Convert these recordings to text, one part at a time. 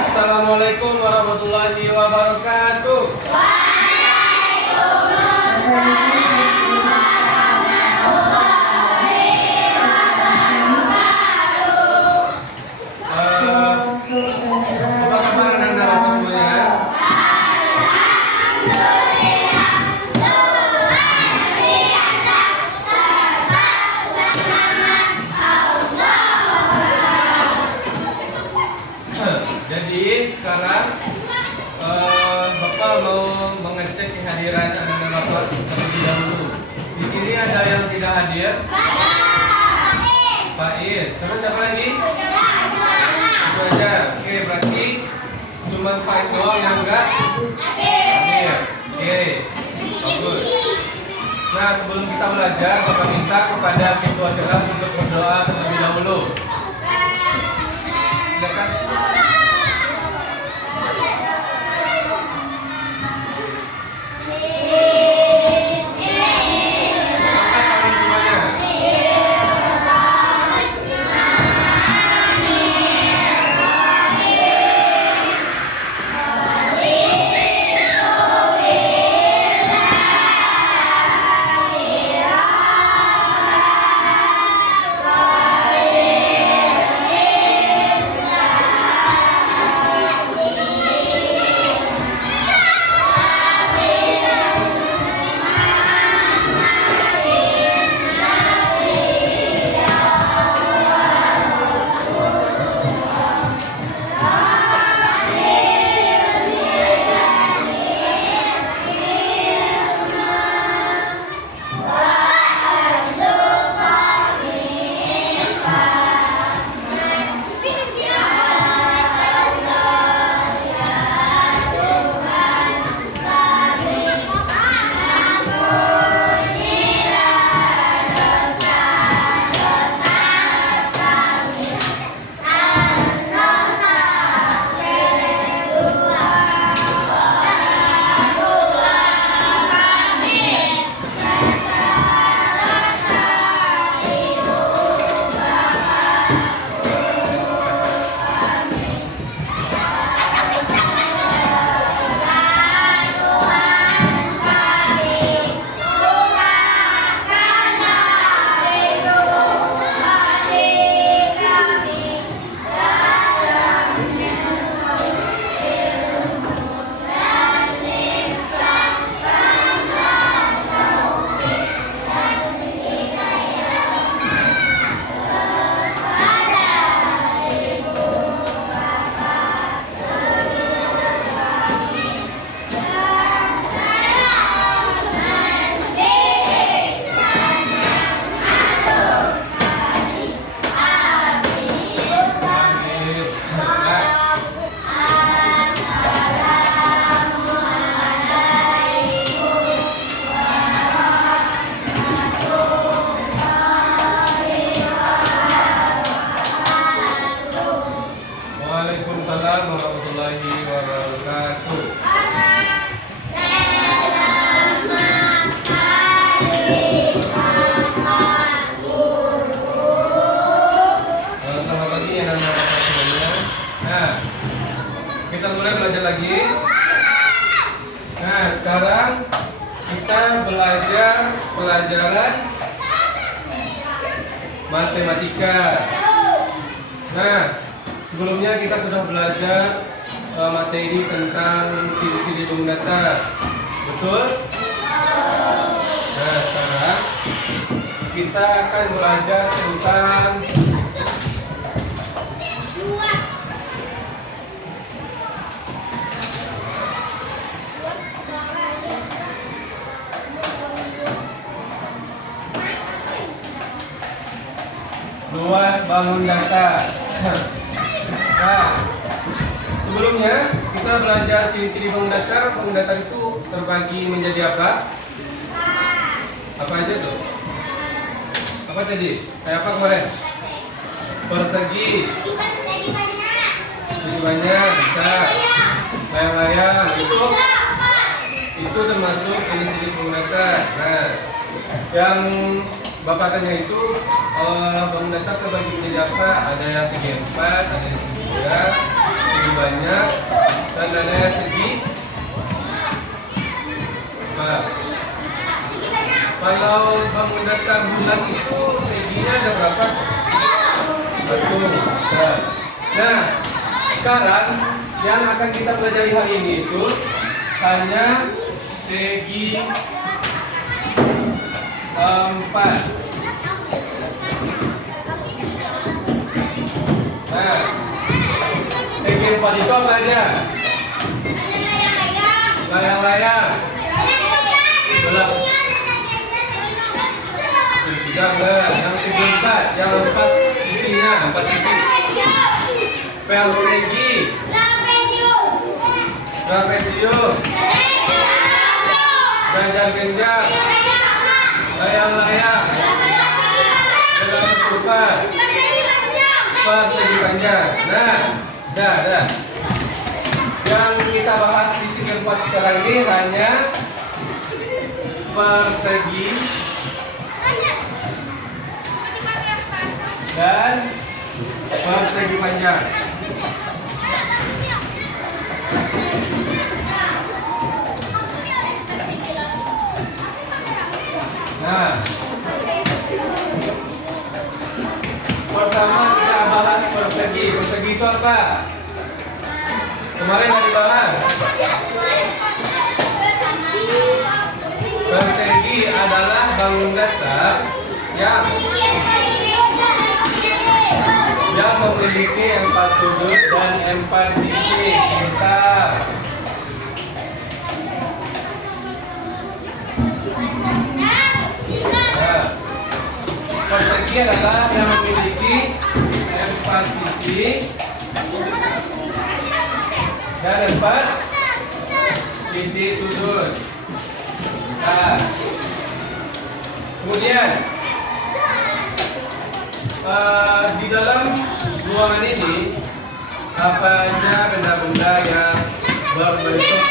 Assalamualaikum warahmatullahi wabarakatuh. Apa kabar anak-anak Bapak semuanya? Jadi sekarang Bapak mau mengecek kehadiran anak-anak Bapak terlebih dahulu. Di sini ada yang tidak hadir. Faiz. Terus siapa lagi? Itu aja. Oke, berarti cuma Faiz doang yang enggak hadir. Oke, bagus. Nah, sebelum kita belajar, Bapak minta kepada ketua kelas untuk berdoa terlebih dahulu. Silakan. Waalaikumsalam warahmatullahi wabarakatuh. Selamat pagi anak-anak semuanya. Nah, kita mulai belajar lagi. Nah, sekarang kita belajar pelajaran matematika. Nah, sebelumnya kita sudah belajar materi tentang ciri-ciri bangun datar. Betul? Nah, sekarang kita akan belajar tentang luas bangun datar. Nah, sebelumnya kita belajar ciri-ciri bangun datar. Bangun datar itu terbagi menjadi apa? Apa aja tuh? Apa tadi? Kayak apa kemarin? Persegi. Persegi banyak, bisa. Layang-layang itu termasuk jenis-jenis bangun datar. Nah, yang Bapak tanya itu bangunan datar terbagi menjadi apa? Ada yang segi 4, ada yang segi 3, segi banyak, dan ada yang segi apa? Kalau bangunan datar bulat itu seginya ada berapa? Betul. Nah, sekarang yang akan kita pelajari hari ini itu hanya segi 4. Nah, segi 4 itu apa aja? Layang-layang. Belak. Yang segi 4, yang 4 sisinya, 4 sisi. Persegi. Trapesium. Ganjar-genjar. Layang-layang. Dalam ketupat. Persegi panjang. Nah, dah. Yang kita bahas di segi 4 sekarang ini hanya persegi dan persegi panjang. Nah, pertama kita bahas persegi. Persegi itu apa? Kemarin udah dibahas. Persegi adalah bangunan datar yang memiliki 4 sudut dan 4 sisi. Pintar. Nah, persegi adalah yang memiliki 4 sisi dan 4 titik sudut. Nah, kemudian di dalam ruangan ini apa aja benda-benda yang berbentuk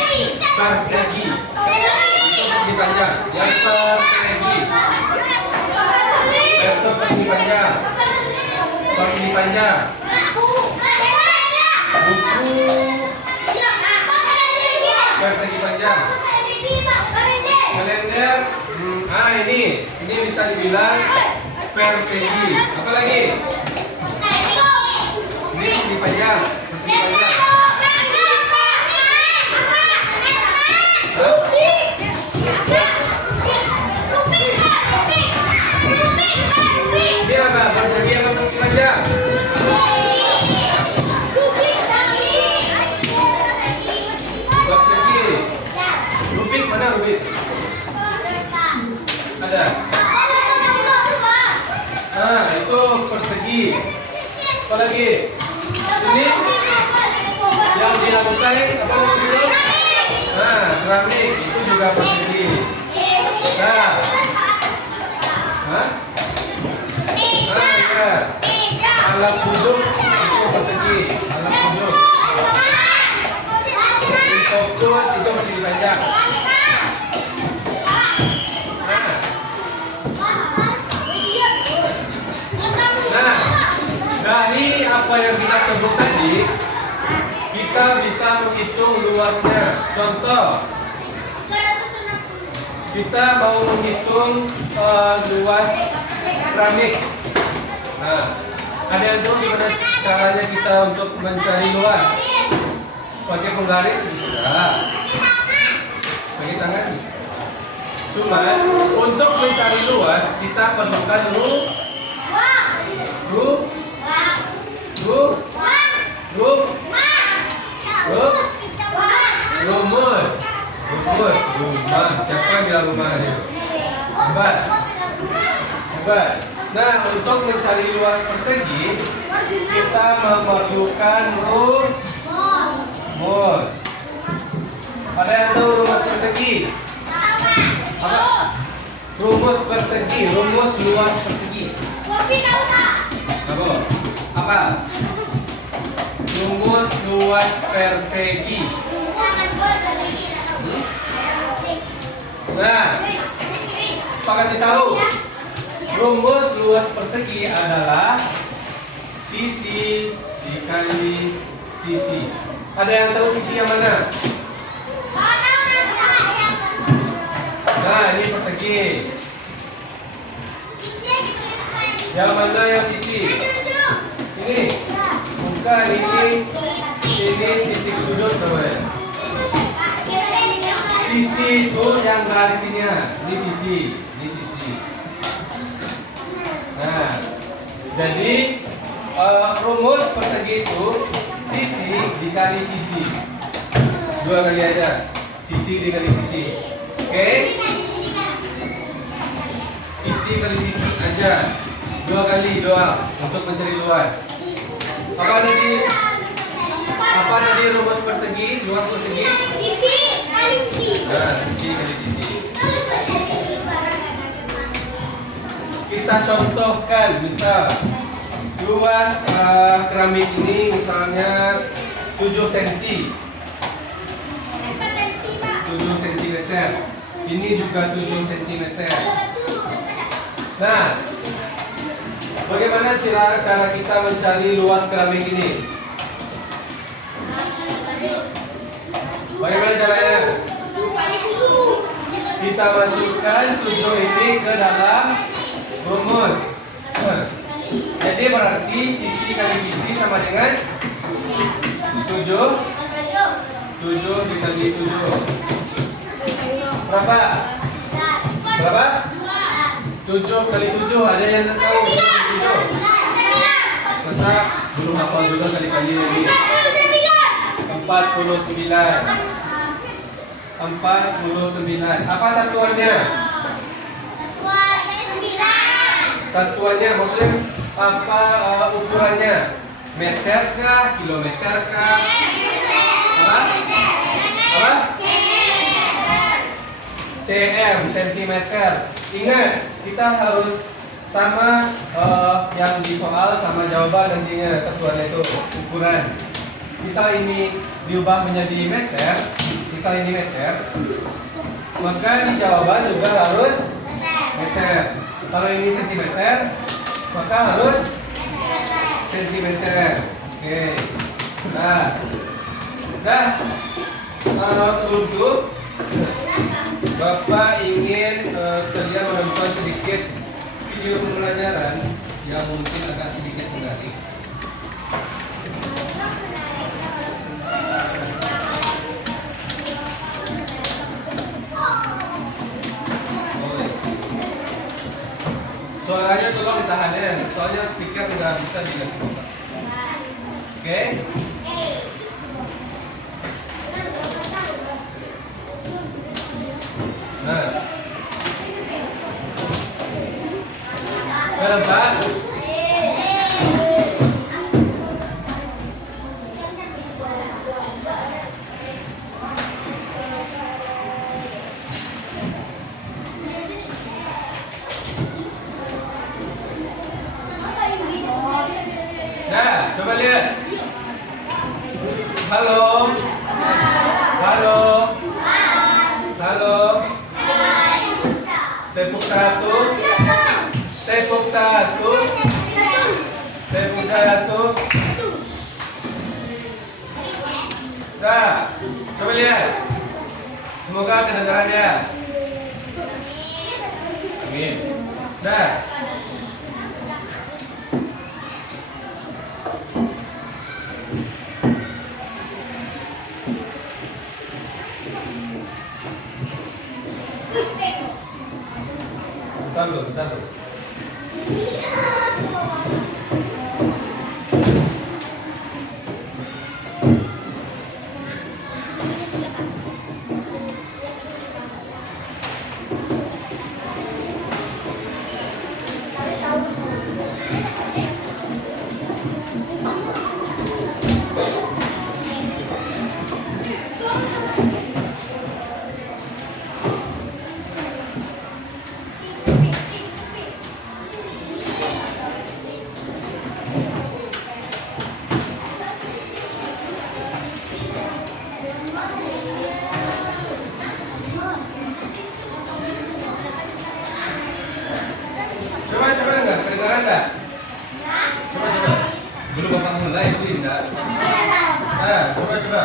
persegi? Itu persegi panjang. Yang persegi. Itu persegi panjang. Persegi panjang. Buku. Persegi panjang. Kalender. Ini bisa dibilang persegi. Apa lagi? Ini persegi panjang. Persegi panjang. Ini apa? Persegi apa persegi panjang? Persegi. Rubik mana rubik? Ada. Nah, itu persegi. Apa lagi? Ini yang di lantai apa namanya? Nah, keramik itu juga persegi. Nah, ya. Alas duduk itu persegi. Alas duduk. Fokus itu persegi panjang. Dari apa yang kita sebut tadi, kita bisa menghitung luasnya. Contoh, kita mau menghitung luas keramik. Nah, ada yang tahu gimana caranya kita untuk mencari luas? Pakai penggaris bisa, pakai tangan bisa. Cuma untuk mencari luas kita perlukan rumus. Siapa yang bilang rumah ini? Hebat. Nah, untuk mencari luas persegi kita memerlukan rumus. Ada yang tahu rumus persegi? Apa? Rumus persegi, rumus luas persegi. Apa? Rumus luas persegi. Nah, Pak kasih tahu. rumus luas persegi adalah sisi dikali sisi. Ada yang tahu sisi yang mana? Nah, ini persegi. Yang mana yang sisi? Ini. Bukan, ini titik sudut namanya. Sisi itu yang berada di sini. Ini sisi. Nah, jadi rumus persegi itu sisi dikali sisi. 2 kali aja. Sisi dikali sisi. Oke? Sisi kali sisi aja. 2 kali doang untuk mencari luas. Apa tadi rumus persegi? Luas persegi? Sisi kali sisi. Nah, sisi kali sisi. Kita contohkan, misal luas keramik ini misalnya 7 cm. 7 cm. Ini juga 7 cm. Nah, bagaimana cara kita mencari luas keramik ini? Bagaimana caranya? Kita masukkan 7 ini ke dalam rumus. Jadi berarti sisi kali sisi sama dengan 7 dikali 7. Berapa? 7 kali 7. Ada yang tahu 7? Masa belum hafal juga kali-kali lagi. 49. Apa satuannya? Satuannya maksudnya apa, ukurannya? Meter kah? Kilometer kah? Apa? cm, sentimeter. Ingat, kita harus sama yang di soal sama jawaban nantinya satuannya itu ukuran. Misal ini diubah menjadi meter, misal ini meter, maka di jawaban juga harus meter. Kalau ini sentimeter, maka harus sentimeter. Oke. Nah, sebelum itu Bapak ingin kalian menonton sedikit video pembelajaran yang mungkin agak sedikit menarik. Suaranya tolong ditahan ya, soalnya speaker nggak bisa diganti. Oke? Nah, kenapa? Nah, coba lihat. Halo. Tepuk satu. Nah, coba lihat. Semoga kedengaran ya. Amin. Nah, bentar dulu. Belum bapak mulai itu Indah. Nah, coba.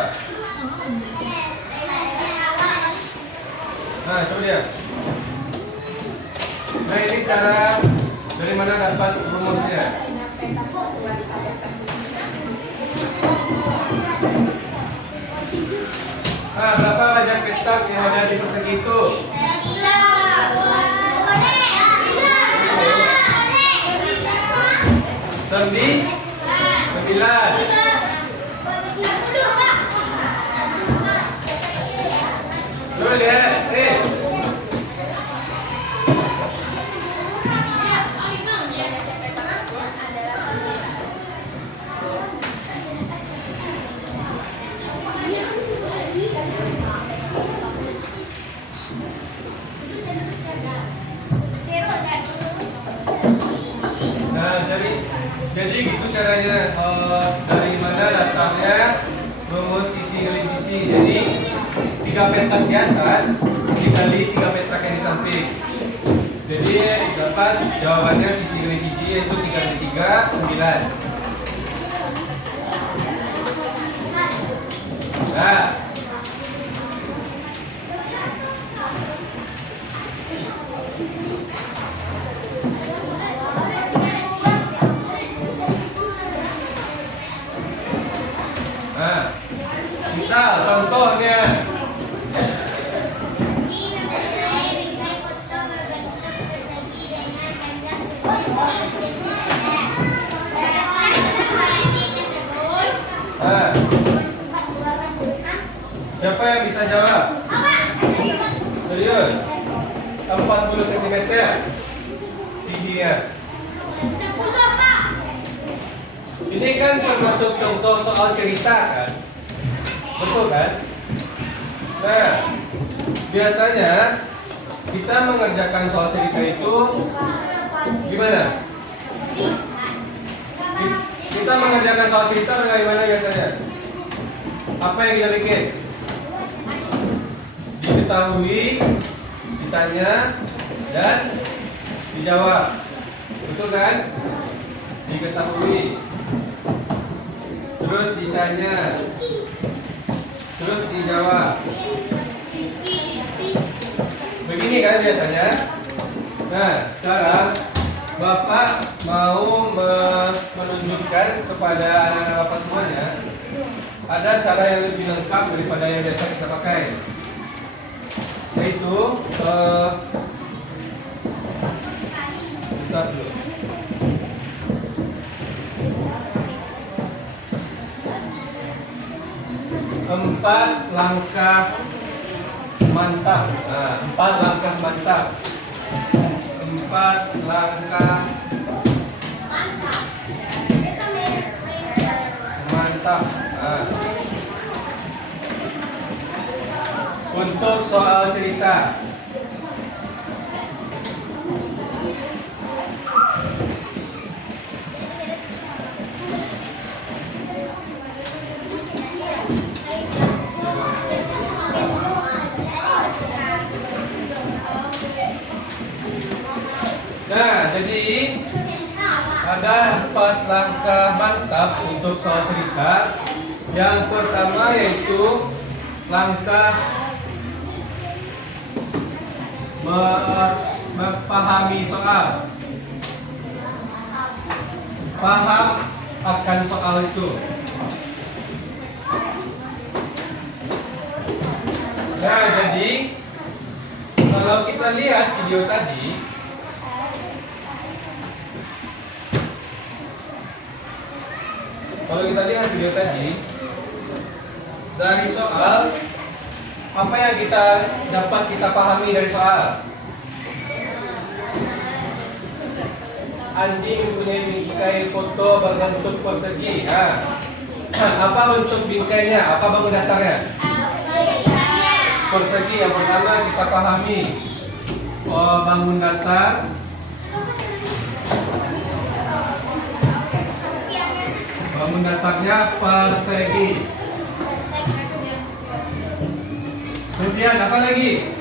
Nah, coba dia. Nah, ini cara dari mana dapat rumusnya. Nah, berapa banyak petak yang ada di persegi itu? Sembilan. Coba lihat, Nah, jadi gitu caranya. Dari mana datangnya rumus sisi kali sisi. Jadi 3 petak di atas dikali 3 petak yang di samping. Jadi dapat jawabannya sisi kali sisi, yaitu 3 kali 3 9. Nah, misal contohnya siapa yang bisa jawab? Serius? 40 cm sisinya. Ini kan termasuk contoh soal cerita kan? Betul kan? Nah, biasanya kita mengerjakan soal cerita itu gimana? Kita mengerjakan soal cerita bagaimana biasanya? Apa yang kita bikin? Diketahui, ditanya, dan dijawab. Betul kan? Diketahui, terus ditanya, terus dijawab. Begini kan biasanya. Nah, sekarang Bapak mau menunjukkan kepada anak-anak Bapak semuanya ada cara yang lebih lengkap daripada yang biasa kita pakai, yaitu bentar dulu. Empat langkah mantap. Nah, 4 langkah mantap. 4 langkah mantap. Nah. Untuk soal cerita. Nah, jadi ada 4 langkah mantap untuk soal cerita. Yang pertama yaitu langkah memahami soal. Paham akan soal itu. Nah, jadi kalau kita lihat video tadi, dari soal, apa yang dapat kita pahami dari soal? Andi mempunyai bingkai foto berbentuk persegi. Apa bentuk bingkainya? Apa bangun datarnya? Persegi. Yang pertama kita pahami bangun datar. Bangun datarnya persegi. Kemudian apa lagi?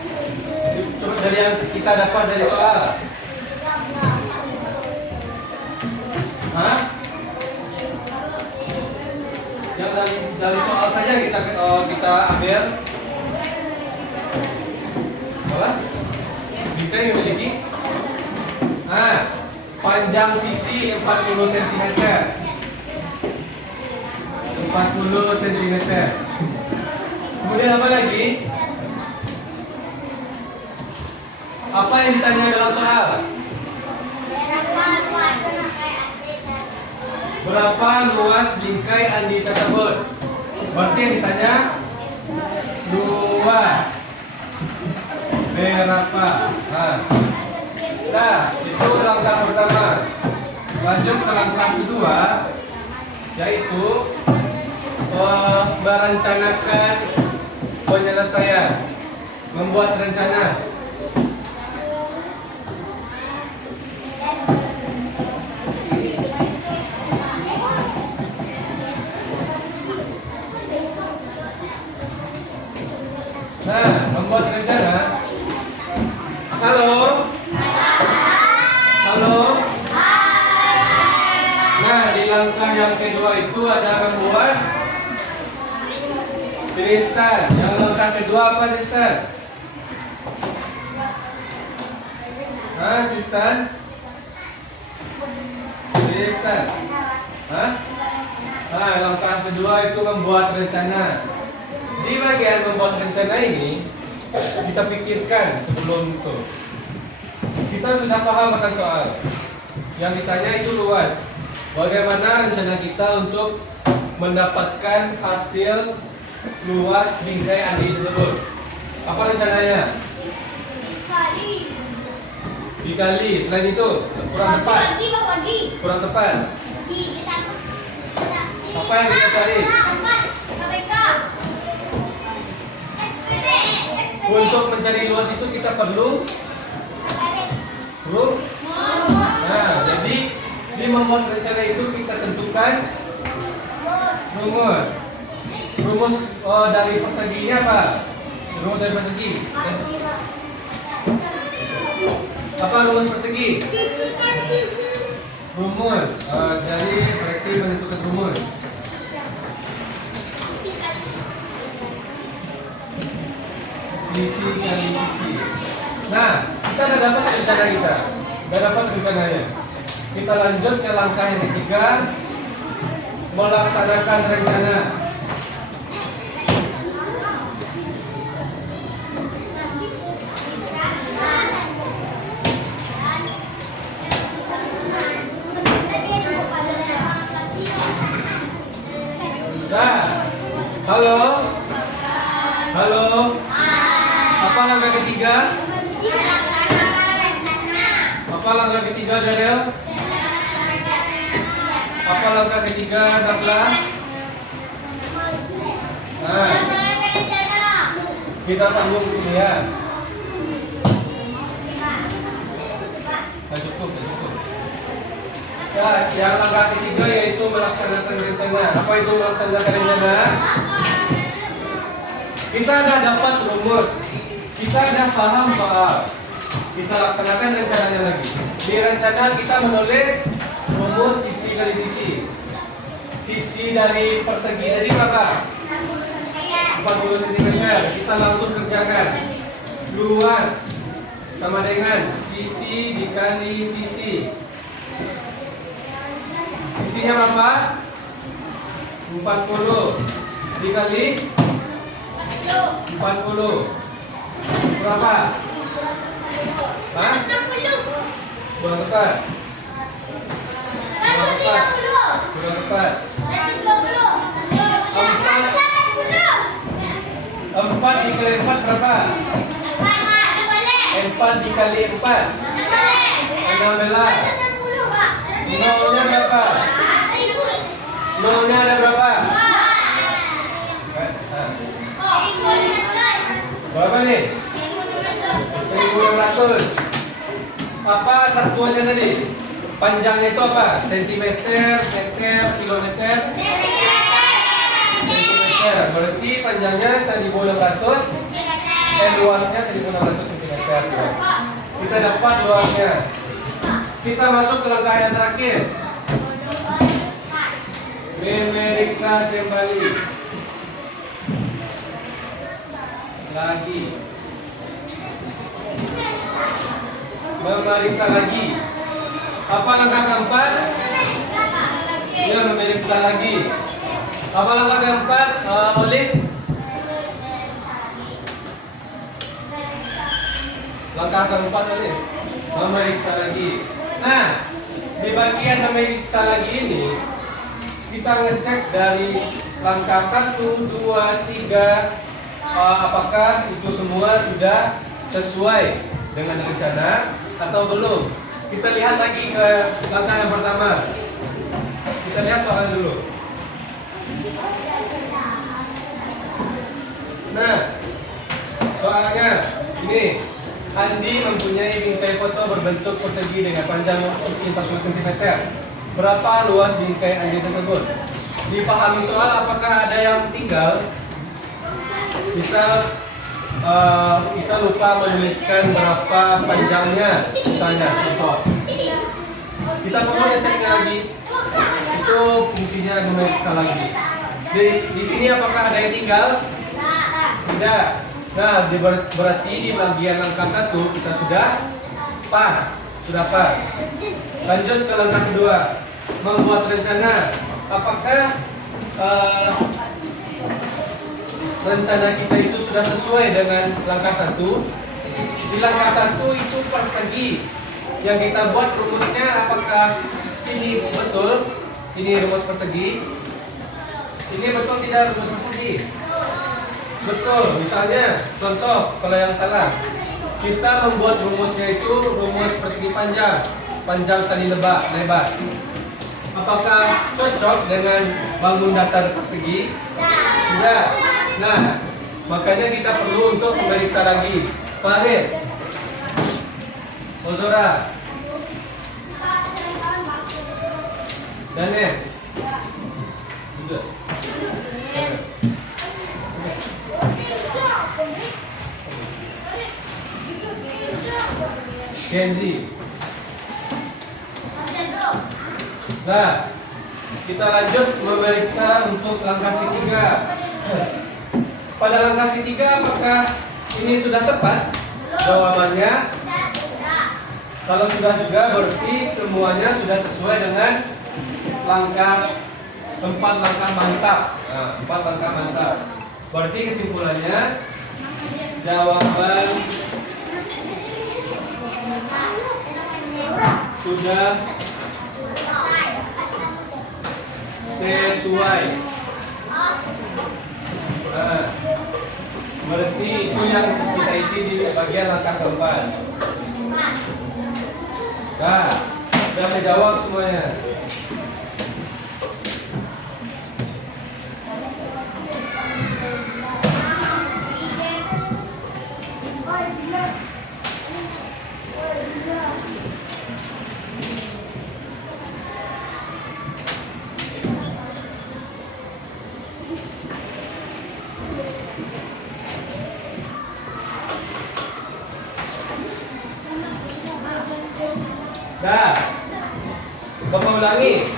Coba dari yang kita dapat dari soal. Yang dari soal saja kita ambil. Apa? Bingkai memiliki panjang sisi 40 cm. 40 cm. Kemudian apa lagi? Apa yang ditanya dalam soal? Berapa luas bingkai Andi tersebut? Berarti yang ditanya luas berapa? Nah, itu langkah pertama. Lanjut ke langkah kedua, yaitu merencanakan penyelesaian, membuat rencana. Nah, membuat rencana. Halo? Halo? Nah, di langkah yang kedua itu ada membuat Tristan. Yang langkah kedua apa, Tristan? Tristan? Tristan? Langkah kedua itu membuat rencana. Di bagian membuat rencana ini, kita pikirkan sebelum itu. Kita sudah paham akan soal. Yang ditanya itu luas. Bagaimana rencana kita untuk mendapatkan hasil luas bingkai Andi tersebut? Apa rencananya? Dikali. Selain itu, kurang tepat. Kurang tepat. Apa yang kita cari? Untuk mencari luas itu kita perlu rumus. Nah, jadi di membuat rencana itu kita tentukan rumus. Rumus dari persegi ini apa? Rumus dari persegi. Apa rumus persegi? Rumus. Jadi berarti menentukan rumus. Sisi kali sisi. Nah, kita sudah dapat rencana kita. Sudah dapat rencananya. Kita lanjut ke langkah yang ketiga, melaksanakan rencana. Nah, halo? Halo? Apa langkah ketiga? Apa langkah ketiga, Daniel? Apa langkah ketiga, Nabla? Nah, kita sambung ke sini ya. Cukup. Ya, yang langkah ketiga yaitu melaksanakan rencana. Apa itu melaksanakan rencana? Kita sudah dapat rumus. Kita sudah paham soal. Kita laksanakan rencananya lagi. Di rencana kita menulis rumus sisi kali sisi. Sisi dari persegi tadi berapa? 40 cm. Kita langsung kerjakan. Luas sama dengan sisi dikali sisi. Sisinya berapa? 40 dikali 40. Berapa? Kurang tepat. Kurang tepat. 4 dikali 4 berapa? 4 dikali 4 16. Nolnya berapa? Nolnya ada berapa? Berapa nih? 1600. Apa satuannya tadi? Panjangnya itu apa? Sentimeter, meter, kilometer? Sentimeter. Berarti panjangnya 1600, luasnya 1600 cm. Kita dapat luasnya. Kita masuk ke langkah yang terakhir. Memeriksa kembali. Lagi. Memeriksa lagi. Apa langkah keempat? Ya, memeriksa lagi. Apa langkah keempat, Olive? Langkah keempat, Olive. Memeriksa lagi. Nah, di bagian memeriksa lagi ini, kita ngecek dari langkah 1, 2, 3, apakah itu semua sudah sesuai dengan rencana atau belum. Kita lihat lagi ke langkah yang pertama. Kita lihat soalnya dulu. Nah, soalnya ini Andi mempunyai bingkai foto berbentuk persegi dengan panjang sisi 40 cm. Berapa luas bingkai Andi tersebut? Dipahami soal, apakah ada yang tinggal? Misal kita lupa menuliskan berapa panjangnya, misalnya contoh. Kita perlu ngeceknya lagi. Itu fungsinya memeriksa lagi. Di sini apakah ada yang tinggal? Tidak. Nah, berarti di bagian langkah 1 kita sudah pas. Lanjut ke langkah kedua, membuat rencana. Apakah rencana kita itu sudah sesuai dengan langkah 1? Di langkah 1 itu persegi. Yang kita buat rumusnya, apakah ini betul? Ini rumus persegi. Ini betul tidak rumus persegi? Betul. Misalnya, contoh kalau yang salah, kita membuat rumusnya itu rumus persegi panjang kali lebar. Apakah cocok dengan bangun datar persegi? Tidak. Nah, makanya kita perlu untuk memeriksa lagi. Farid, Ozora, Danes, juga. Kenzi. Nah, kita lanjut memeriksa untuk langkah ketiga. Pada langkah ketiga, apakah ini sudah tepat? Jawabannya, kalau sudah juga berarti semuanya sudah sesuai dengan langkah 4 langkah mantap. Nah, 4 langkah mantap. Berarti kesimpulannya, jawaban sudah sesuai. Nah, berarti itu yang kita isi di bagian langkah keempat. Nah, sudah menjawab semuanya. Nah, Bapak ulangi.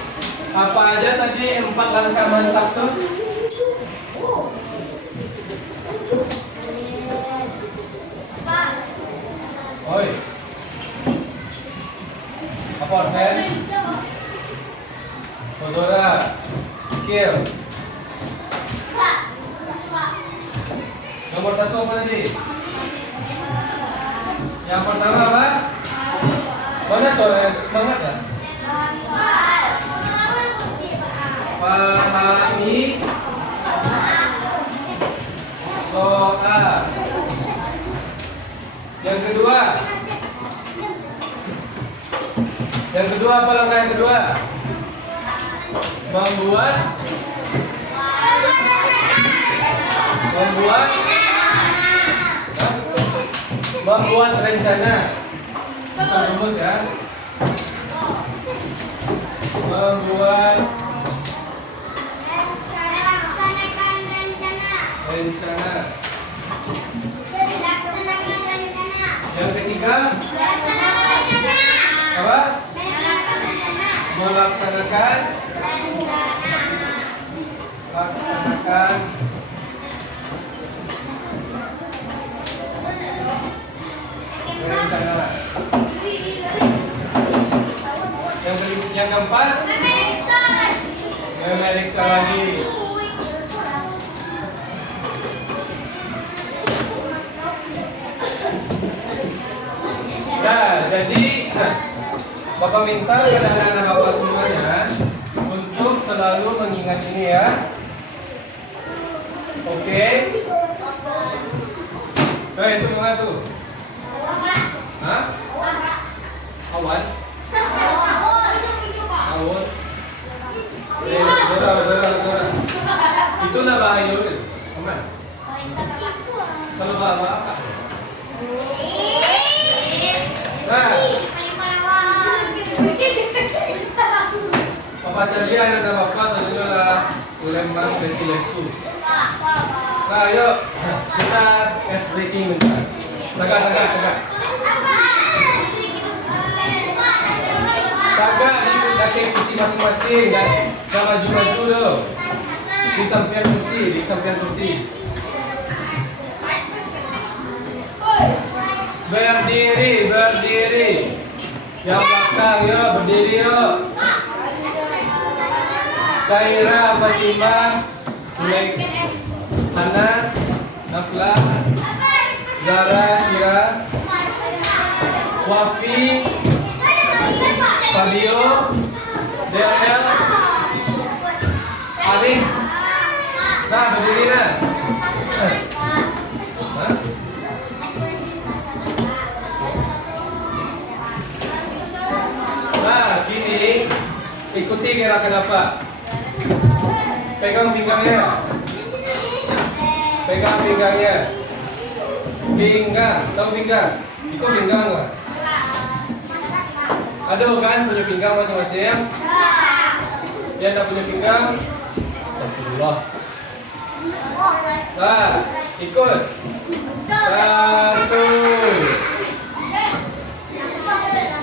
Apa aja tadi 4 langkah mantap tuh? Oi. Apa Arsen? Saudara. Kill. Nomor 1 apa tadi? Yang pertama apa? Mana suara semangat ya? Pahami soal. Yang kedua apa langkah yang kedua? Membuat rencana. Bukan rumus ya. Membuat rencana. Yang ketiga apa? Melaksanakan Riksa lagi. Nah, jadi Bapak minta kepada anak-anak Bapak semuanya untuk selalu mengingat ini ya. Oke? Itu mana tuh? Hah? Awan? Awan? Dora. Itu na bahaya yun. Aman? Kalau bahaya apa? Nah, Papa cari anak dan Bapak selanjutnya adalah lembang ventilesu. Nah, ayo kita ice breaking bentar. Tegak. Tegak di kaki kursi masing-masing dan jangan maju-maju dong. Di samping kursi. Berdiri. Yang belakang yuk, berdiri yuk. Kaira, Fatimah, Hana, Nafla, Zara, Syira, Wafi, Fabio, Del, Arif. Nah, berdiri nah. Nah, kini ikuti gerakan apa? Pegang pinggangnya. Tahu pinggang? Iko pinggang nggak? Aduh kan punya pinggang masing-masing. Yang tak punya pinggang, astagfirullah. Nah, ikut.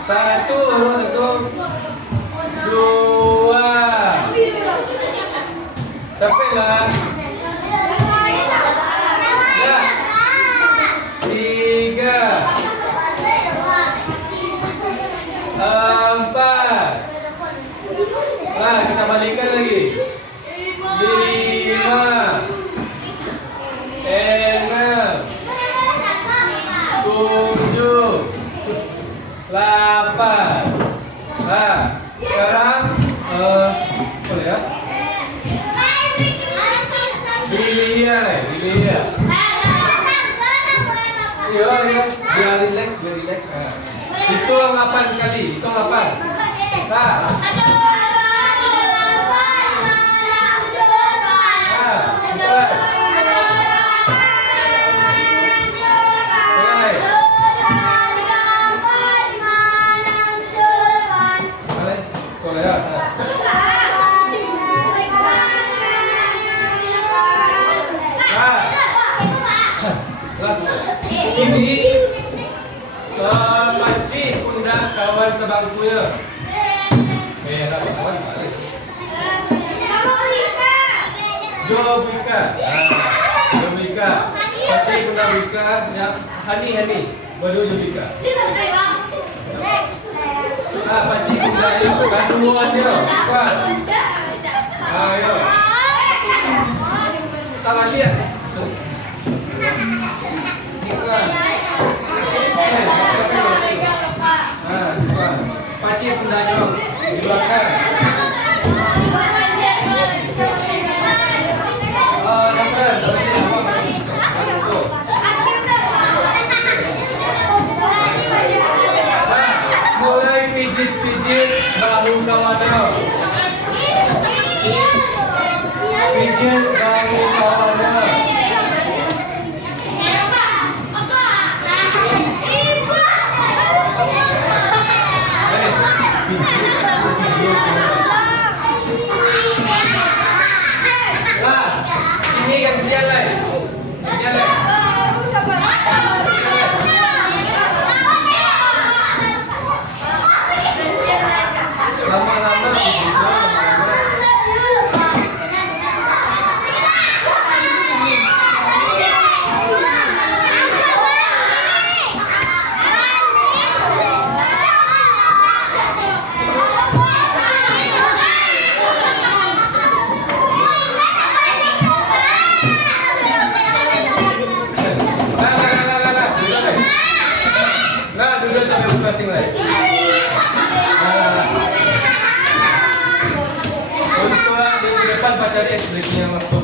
1, 2. Capek lah. 3, 4. Nah, kita balikan lagi. 5, 6, 7, 8. Nah, sekarang boleh ya? Billy ya. Iya, biar relax. Nah. Hitung 8 kali. Nah. Ini pancing pundak kawan sebangkunya. Merah kawan balik. Jobika. Pancing pundak Bika. Ya, Hani. Badu Jobika. Pancing pundak yo. Kandungan yo. Kuat. Ayo. Tangan lihat. Paci pundaknya di belakang. Mulai pijit bahu kawannya. Pijit bahu kawannya. Silakan Pak cari ekspresinya yang maksud.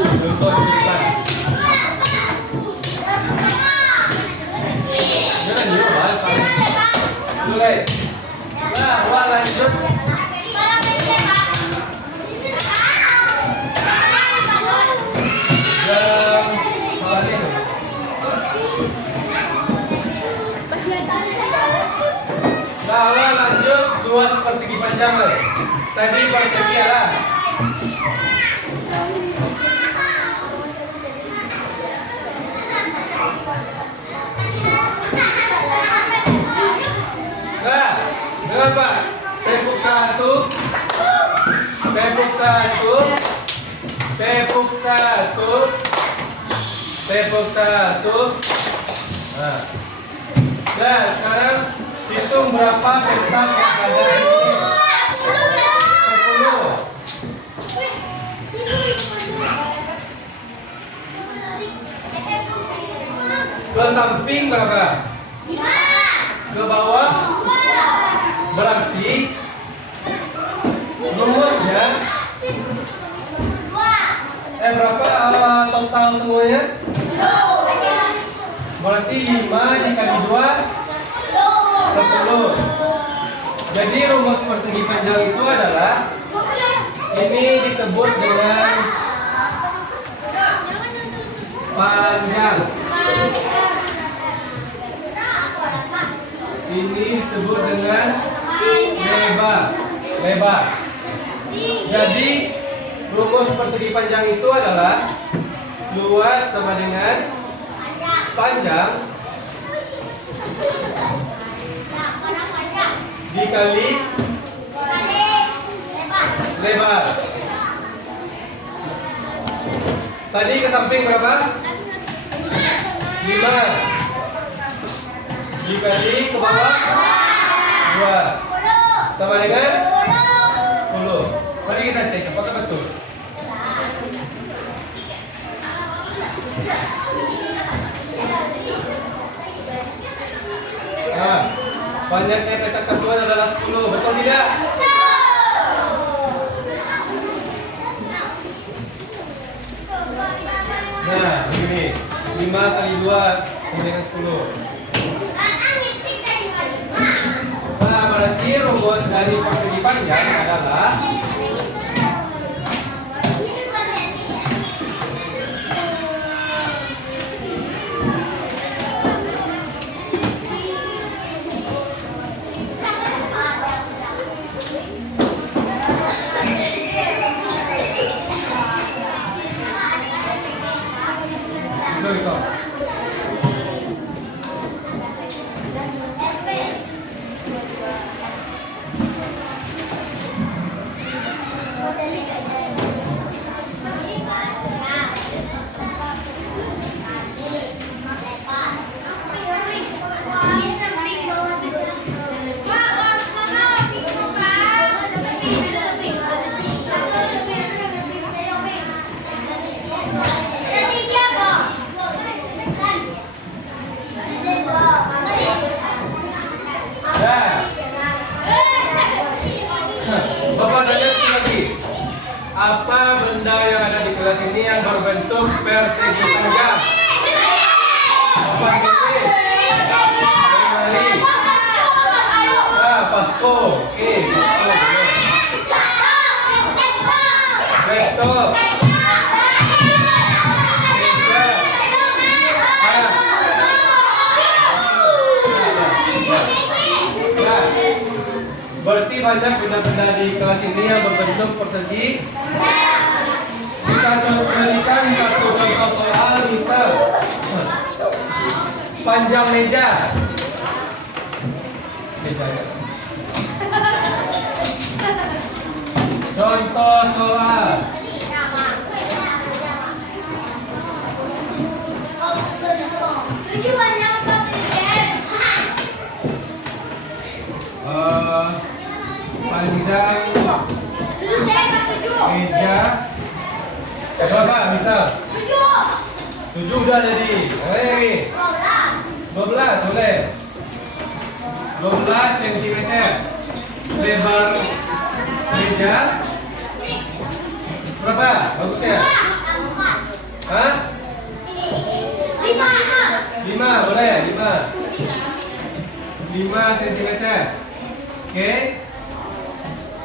Contoh diberikan. Jangan diubah, Pak. Mulai. Nah, Wak lanjut. Nah, Wak lanjut 2 persegi panjang lah. Tadi persegi lah. Nah, dengar Pak. Tepuk 1. Tepuk 1. Tepuk 1. Tepuk 1. Nah. Nah, sekarang hitung berapa petak yang ada di sini. 10. Ke samping berapa? Ke bawah? Berarti rumusnya berapa total semuanya? Berarti 5 dikali 2 10. Jadi rumus persegi panjang itu adalah ini disebut dengan panjang. Ini disebut dengan lebar. Jadi rumus persegi panjang itu adalah luas sama dengan panjang dikali lebar. Tadi ke samping berapa? 5 dikali ke bawah 2 sama dengan 10. Mari kita cek apakah betul. Nah, banyaknya petak satuan adalah 10, betul tidak? Nah, begini 5 kali 2 sama dengan 10. Nah, berarti rumus dari persegi panjang adalah itu. Bapak tanya sekali lagi. Apa benda yang ada di kelas ini yang berbentuk persegi panjang? Bapak pilih. Pasko. Oke, pasko. Betul. Berarti banyak benda-benda di kelas ini yang berbentuk persegi. Kita berikan satu contoh soal, misal panjang meja. Contoh soal. Panjang meja berapa misal? 7 udah jadi. Lagi 12 boleh. 12 cm lebar meja Bagus ya? Hah? 5 boleh, 5 cm. Oke.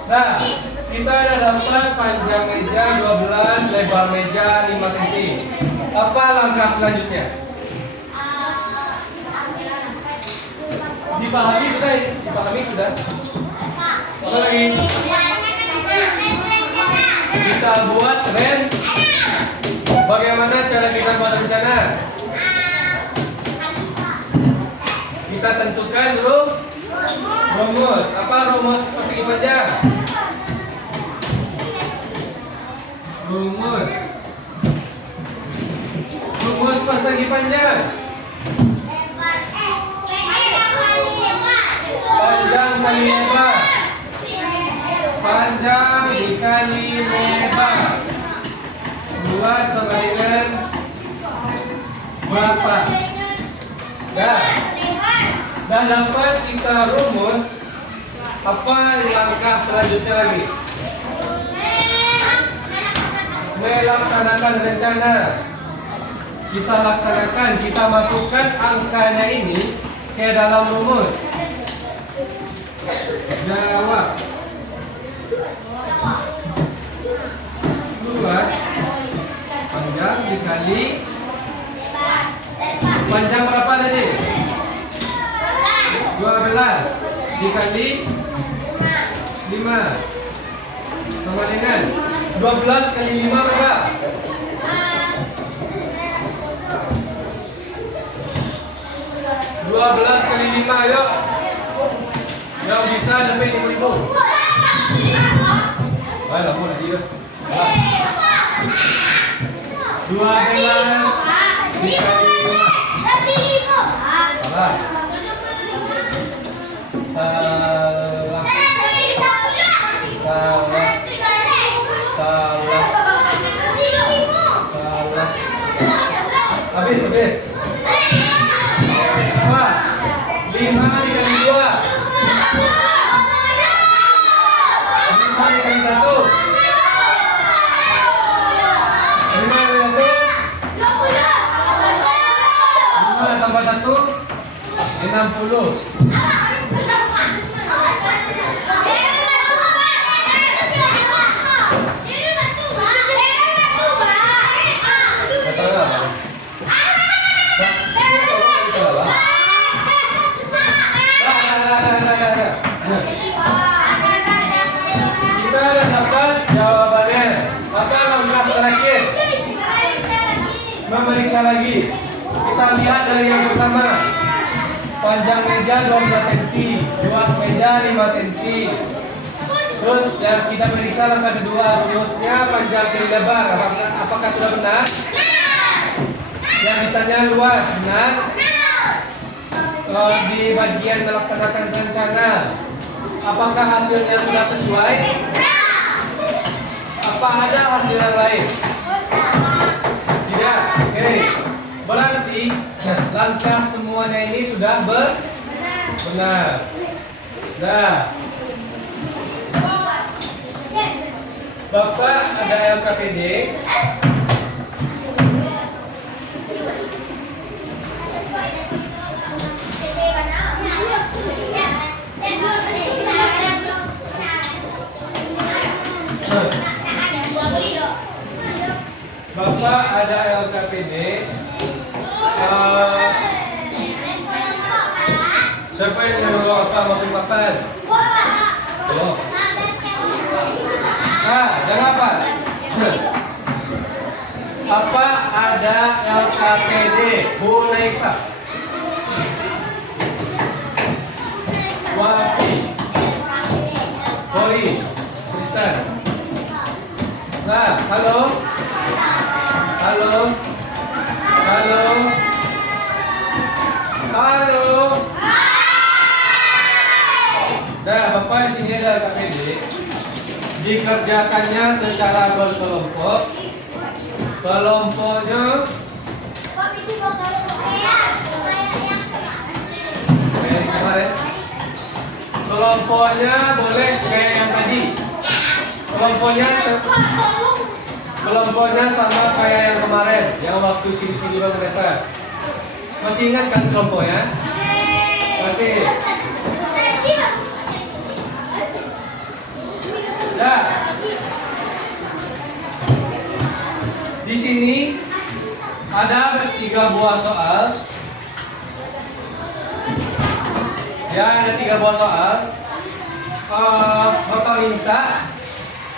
Nah, kita ada dapat panjang meja 12, lebar meja 5 cm. Apa langkah selanjutnya? Dipahami sudah? Dipahami sudah? Apa lagi? Kita buat Bagaimana cara kita buat rencana? Kita tentukan rumus. Apa rumus persegi panjang? Rumus persegi panjang. Panjang kali lebar. Panjang dikali lebar. Luas sama dengan berapa? Dan dapat kita rumus. Apa langkah selanjutnya lagi? Melaksanakan rencana. Kita laksanakan, kita masukkan angkanya ini ke dalam rumus. Jawab. Luas panjang dikali panjang berapa tadi? 12 dikali 5 sama dengan 12 kali 5 berapa? 12 kali 5, yuk. Yang bisa dapat 5.000. Ayo, mau lagi dah. 12 dikali 5. Salah. Habis. Apa? 5 dikali 2. 5 dikali 1. 5 tambah 1 60. Kita ada dapat jawabannya. Apa langkah terakhir? Memeriksa lagi. Kita lihat dari yang pertama. Panjang meja 12 cm, luas meja 5 cm. Terus yang kita periksa langkah kedua, rumusnya panjang kali lebar. Apakah sudah benar? Yang ditanya luas, benar? Di bagian melaksanakan rencana, apakah hasilnya sudah sesuai? Apa ada hasil yang lain? Tidak. Oke. Berarti langkah semuanya ini sudah benar. Nah, Bapak ada LKPD. Bapak ada LKPD. Siapa yang menyuruh Bapak makin papan? Oh. Jangan apa? Apa ada LKPD? Boneka. Wafi. Kori. Kristen. Nah, halo. Nah, Bapak di sini ada LKPD. Dikerjakannya secara berkelompok. Kelompoknya kelompoknya boleh kayak yang tadi. Kelompoknya Kelompoknya sama kayak yang kemarin, yang waktu sini-sini bang mereka. Masih ingat kan kelompoknya? Masih. Nah, di sini ada 3 buah soal. Ya, ada 3 buah soal. Bapak minta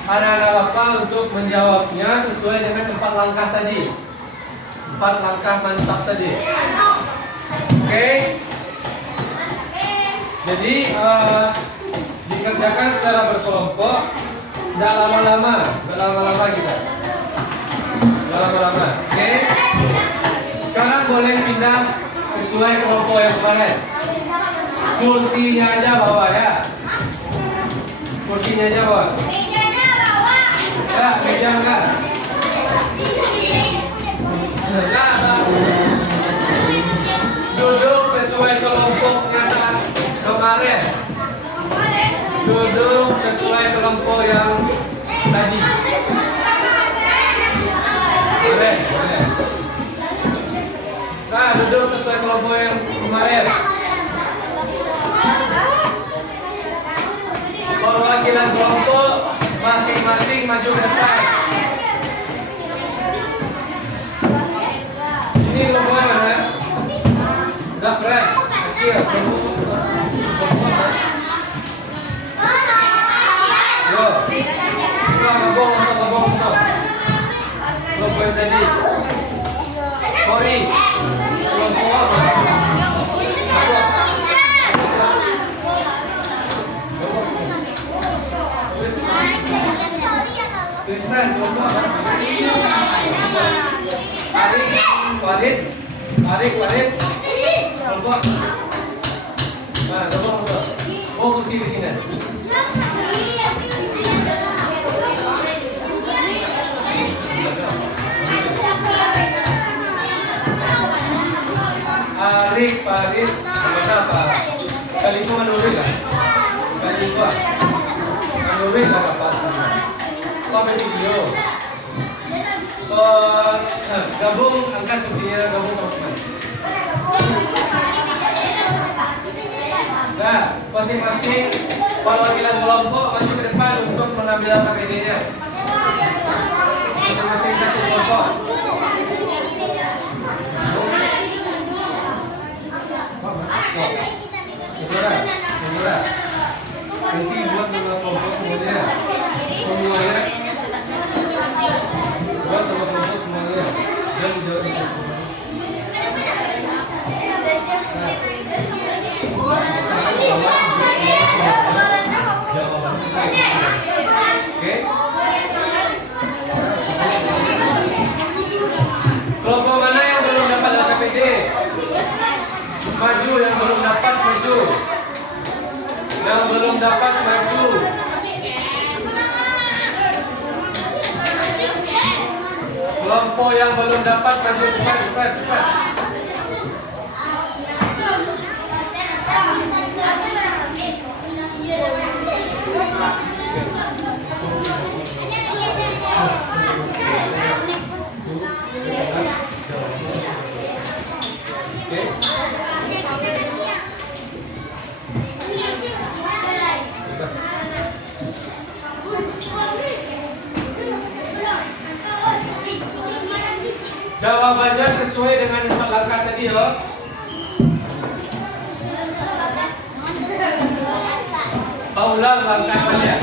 anak-anak Bapak untuk menjawabnya sesuai dengan 4 langkah tadi. 4 langkah mantap tadi. Oke. Jadi dikerjakan secara berkelompok. Tidak lama-lama kita. Tidak lama-lama. Oke. Sekarang boleh pindah sesuai kelompok yang kemarin. Kursinya aja bawa ya. Kursinya aja bos. Ya, meja enggak. Nah, duduk sesuai kelompoknya kemarin. Duduk sesuai kelompok yang tadi. Boleh. Nah, duduk sesuai kelompok yang kemarin. Perwakilan kelompok masing-masing maju ke depan. Ini kelompok mana? Enggak friend, kecil. Yo, gabung masuk. Kelompok yang tadi. Sorry. Kelompok apa? Kristen, kelompok apa? Farid. Kelompok. Nah, gabung masuk. Oh, kursi di sini. Farid, mana apa? Kali itu menurut kan? Kali itu menurut kan apa? Apa video? Gabung, angkat kursinya, gabung sama teman. Nah, masing-masing perwakilan kelompok maju ke depan untuk mengambil KPD-nya. Masing-masing satu kelompok. Saudara. Nanti buat nama kelompok semuanya. Buat nama kelompok semuanya. Dan jawab Oke. Kelompok mana yang belum dapat KPD? Maju, yang belum dapat maju. Yang belum dapat maju. Kelompok yang belum dapat maju, cepat. Jawabannya sesuai dengan 4 langkah tadi ya. Ulang langkahnya.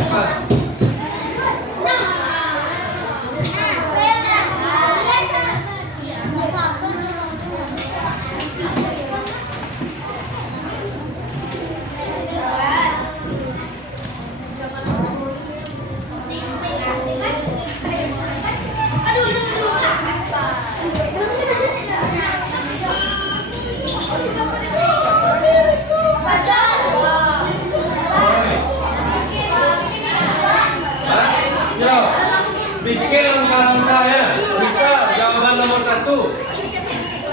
Bikin langkah-langkahnya. Bisa jawaban nomor 1.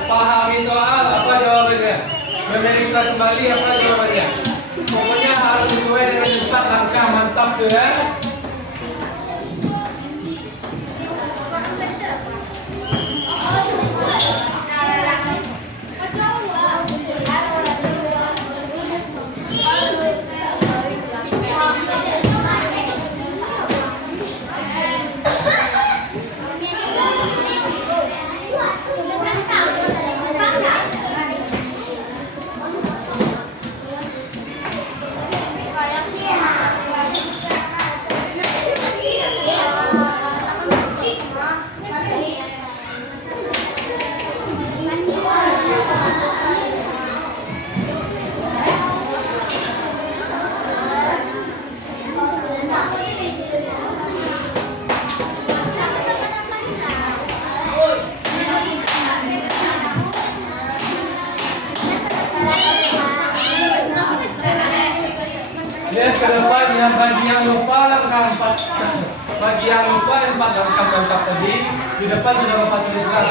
Pahami soal apa jawabannya. Memeriksa kembali apa jawabannya. Pokoknya harus sesuai dengan 4 langkah. Mantap tuh ya. bagi yang lupa langkah 4. Bagi yang lupa 4 langkah lengkap tadi di depan sudah Bapak tuliskan.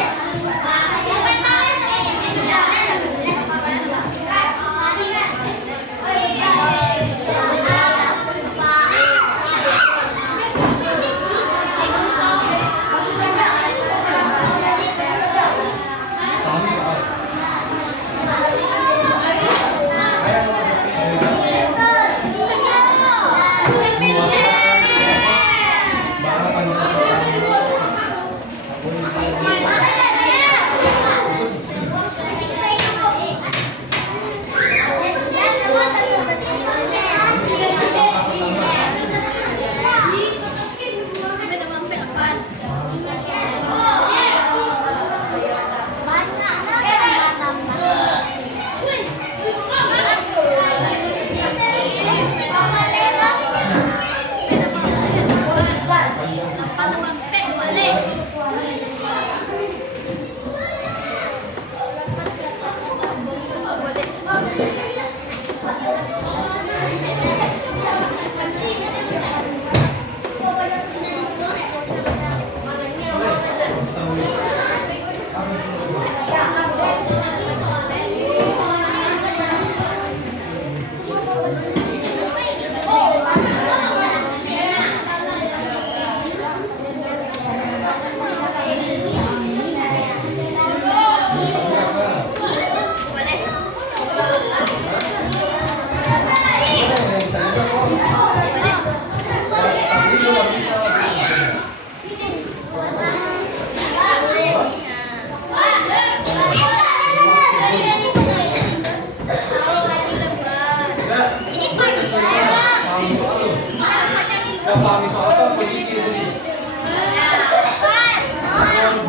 Pahami soal komposisi tadi.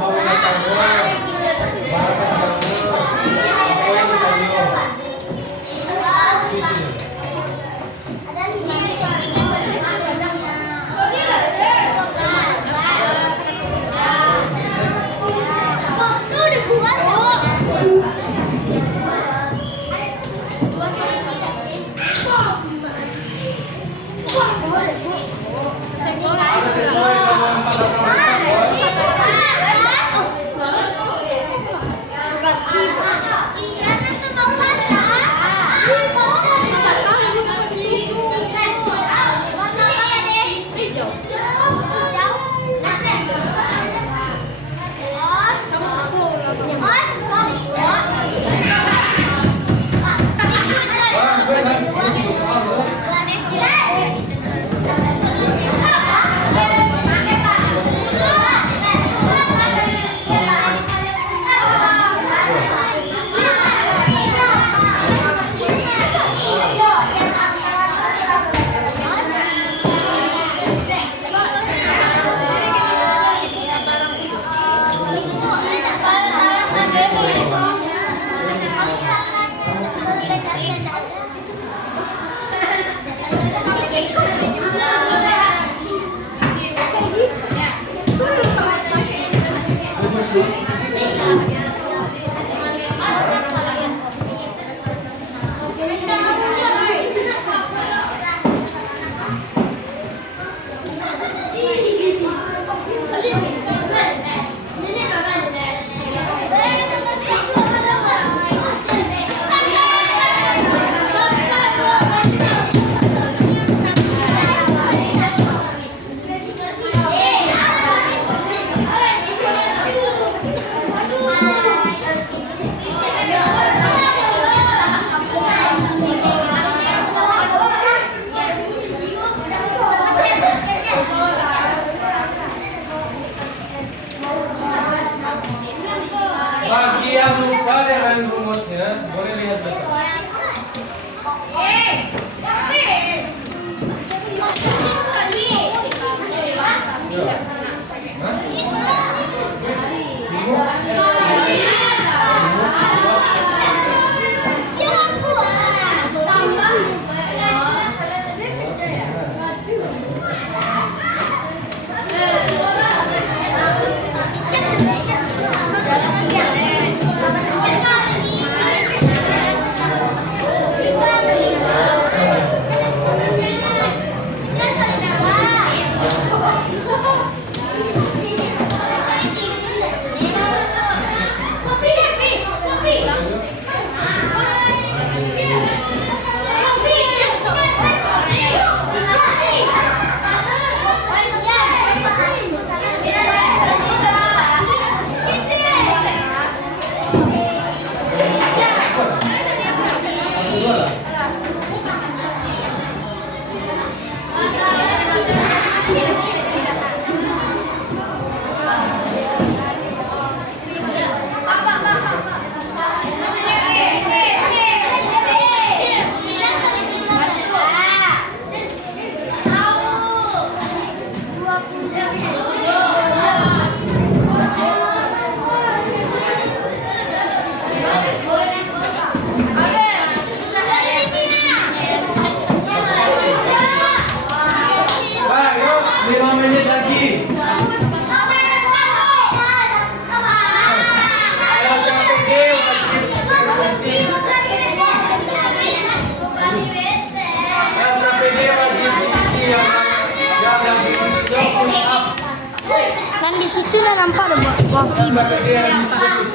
Bangunan tangga, barakan tangga, apa yang tangga. Visi. Sesuai dengan bagi yang lupa dengan rumusnya, boleh lihat belakang. Itu udah nampak ada wafi. Tambah lagi habis fokus.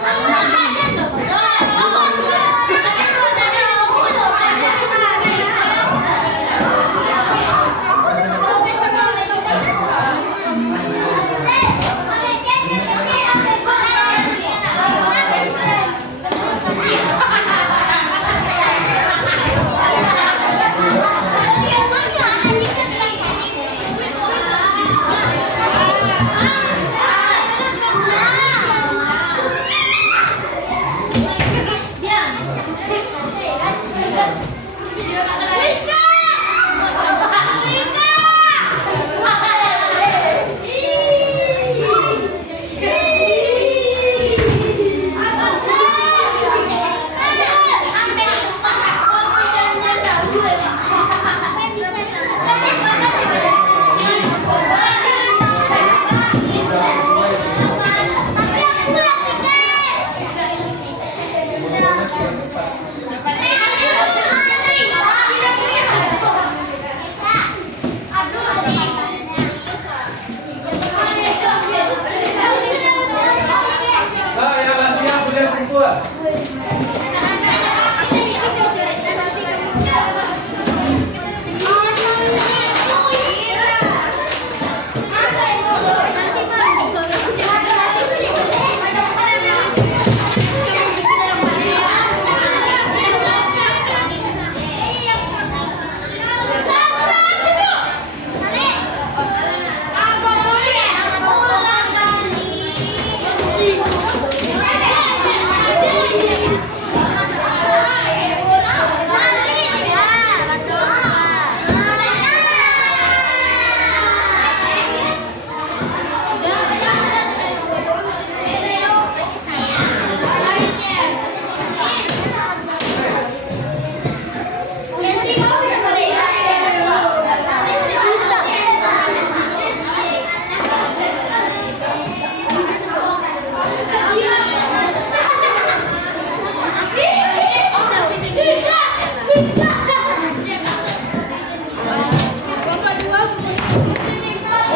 Nah, yang nggak siap boleh kumpul.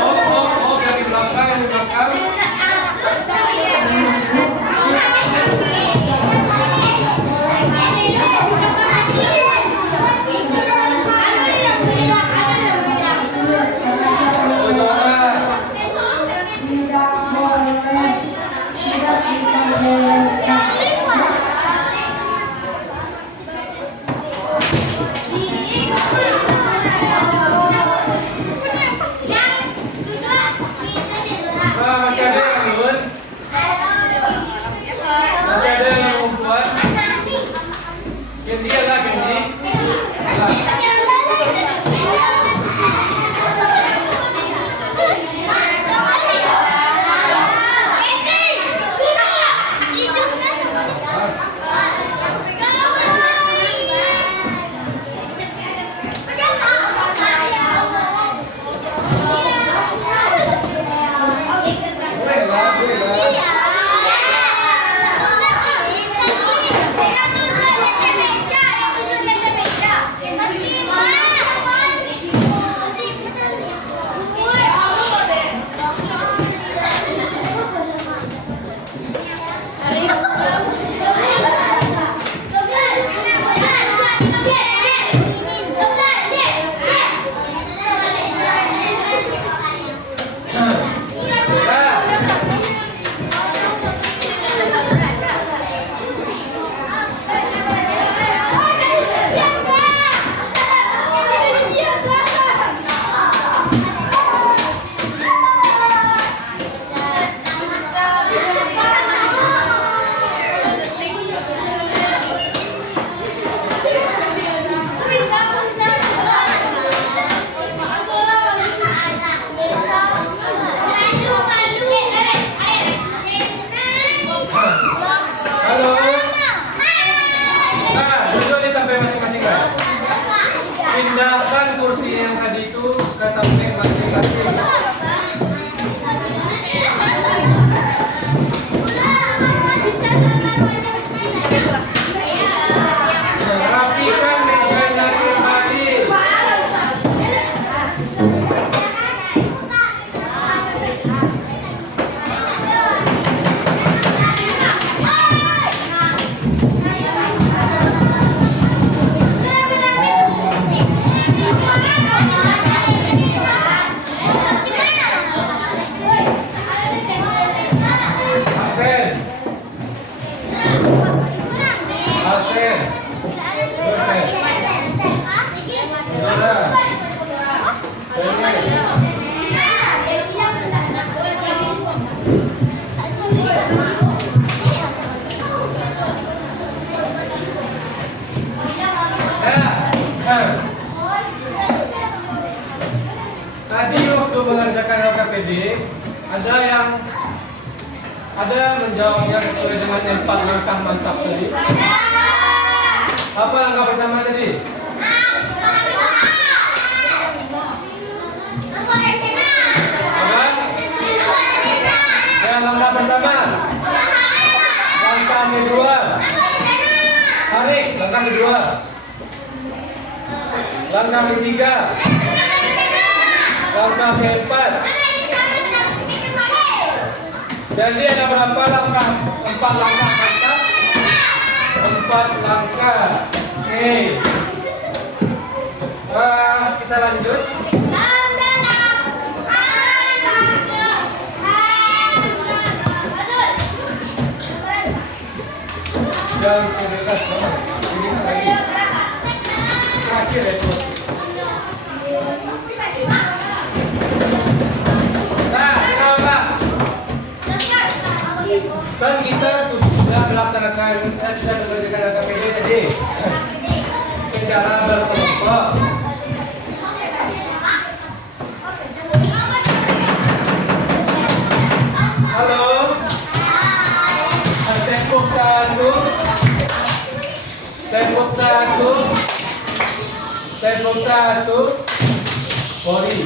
Oh, dari belakang, dari belakang. Oh, suara. Nah, masih ada yang ngulun? Masih ada yang ngumpulan? Kenzi ada, Kenzi? Ada. Tadi waktu mengerjakan LKPD ada menjawabnya sesuai dengan 4 langkah mantap tadi. Apa langkah pertama tadi? Apa? Ya, langkah pertama. Langkah kedua. Tarik, langkah kedua. Langkah ketiga. Langkah keempat. Jadi ada berapa langkah? 4 langkah mantap. 4 langkah. Oke. Kita lanjut. Jam 11 sama. Ini lagi. Terakhir ya bos. Kan kita sudah melaksanakan, sudah mengerjakan LKPD tadi. Secara berkelompok. Halo. Tembok 1. Tembok 1. Tembok 1. Pori.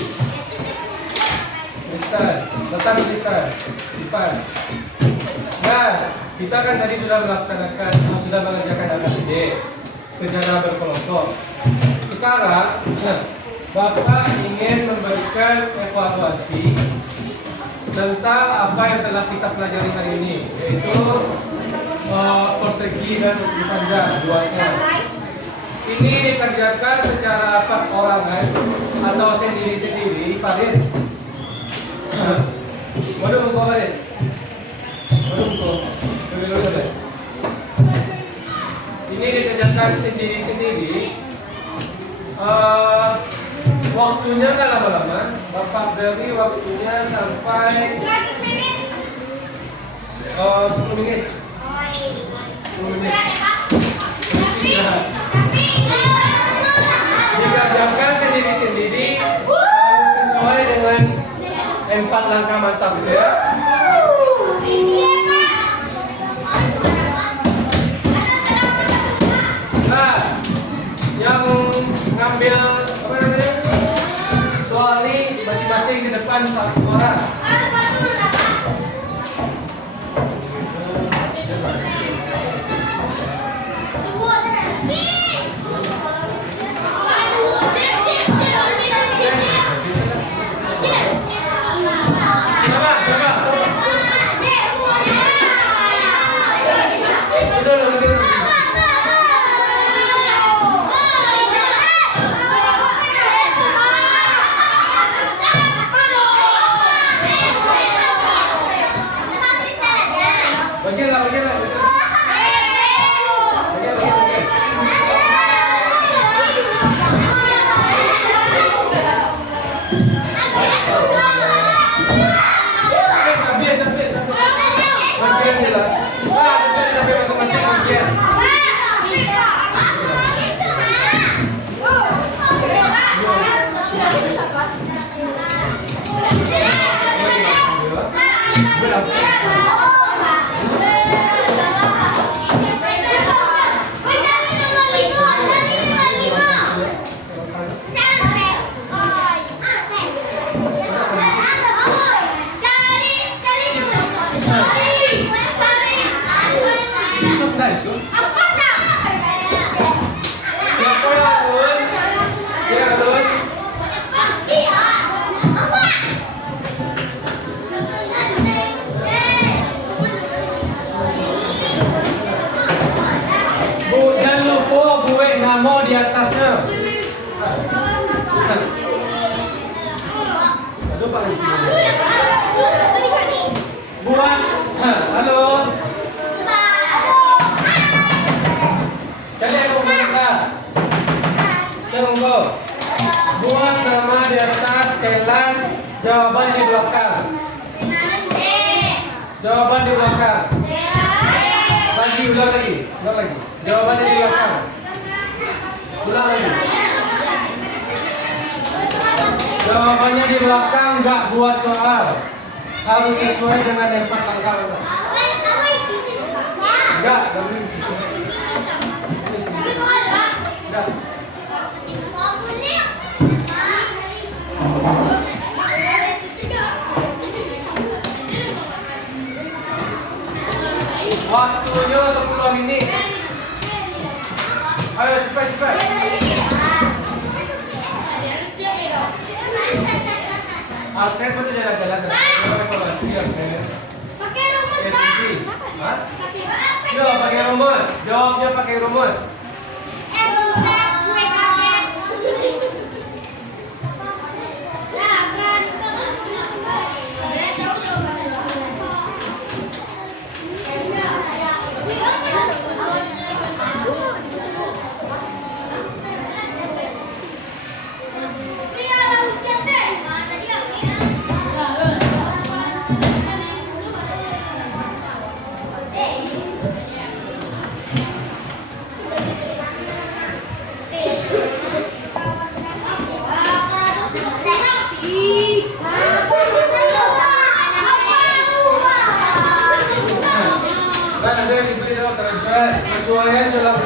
Mister, tetap Mister. Depan. Nah, kita kan tadi sudah mengerjakan LKPD secara berkelompok. Sekarang, Bapak ingin memberikan evaluasi tentang apa yang telah kita pelajari hari ini, yaitu persegi dan persegi panjang, 2 sel. Ini dikerjakan secara perorangan atau sendiri-sendiri, Farid. Waduh, kok Farid? Ini dikerjakan sendiri-sendiri. Waktunya nggak lama-lama. Bapak beri waktunya sampai 10 menit. 10 menit. Dikerjakan sendiri-sendiri sesuai dengan 4 langkah mantap ya. Nah, yang ngambil apa namanya? Soal ini masing-masing di depan 1 orang. Jawaban di belakang. Lagi, ulang lagi. Ulang lagi. Jawabannya di belakang. Ulang lagi. Jawabannya di belakang, nggak buat soal. Harus sesuai dengan yang 4 langkah. Enggak, nggak boleh di situ. Udah. Waktunya 10 menit. Ayo cepat cepat. Arsene betul jalan-jalan terus. Evaluasi Arsene. Pakai rumus, Pak. Hah? Yo, pakai rumus. Jawabnya pakai rumus. Rusak, gue kaget. Nah, berani tahu jawabannya. Kan ada yang diberi dalam kerajaan kesesuaian dalam